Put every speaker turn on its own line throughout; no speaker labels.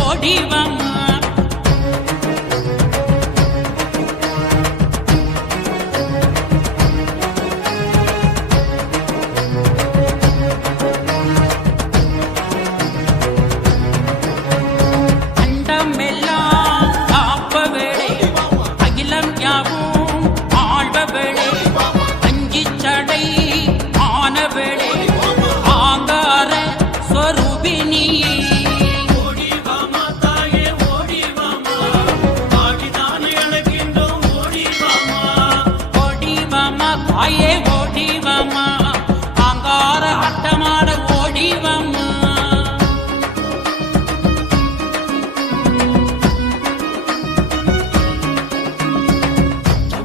ஓடிவாமா அண்டமெல்லாம் காப்பவளே அகிலம் யாவும் ஆழ்பவளே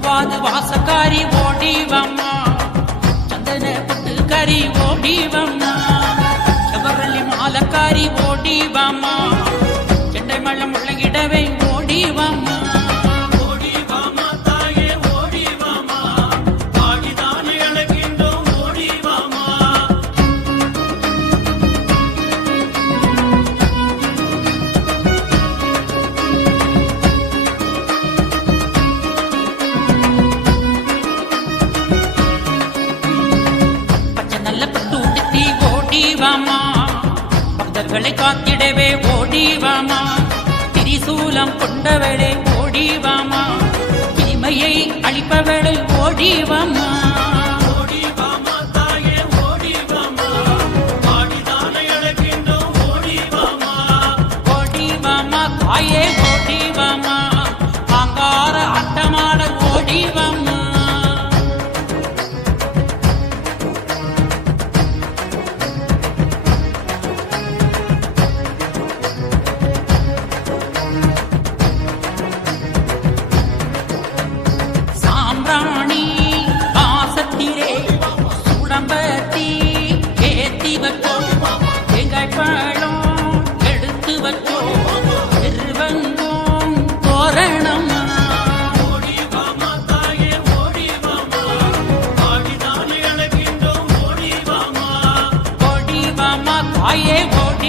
பாது வாசக்காரி ஓடிவம்மா. சந்தன புட்டு கறி ஓடிவம்மா. செவரளி மாலக்காரி ஓடிவம் ஓடிவாமா பக்தர்களை காத்திடவே ஓடிவாமா திரிசூலம் கொண்டவளே ஓடிவாமா இனிமையை அளிப்பவளை ஓடிவாமா பழம் எடுத்து வச்சோம். திருவங்கும். தோரணமா
தாயே ஓடிவாமா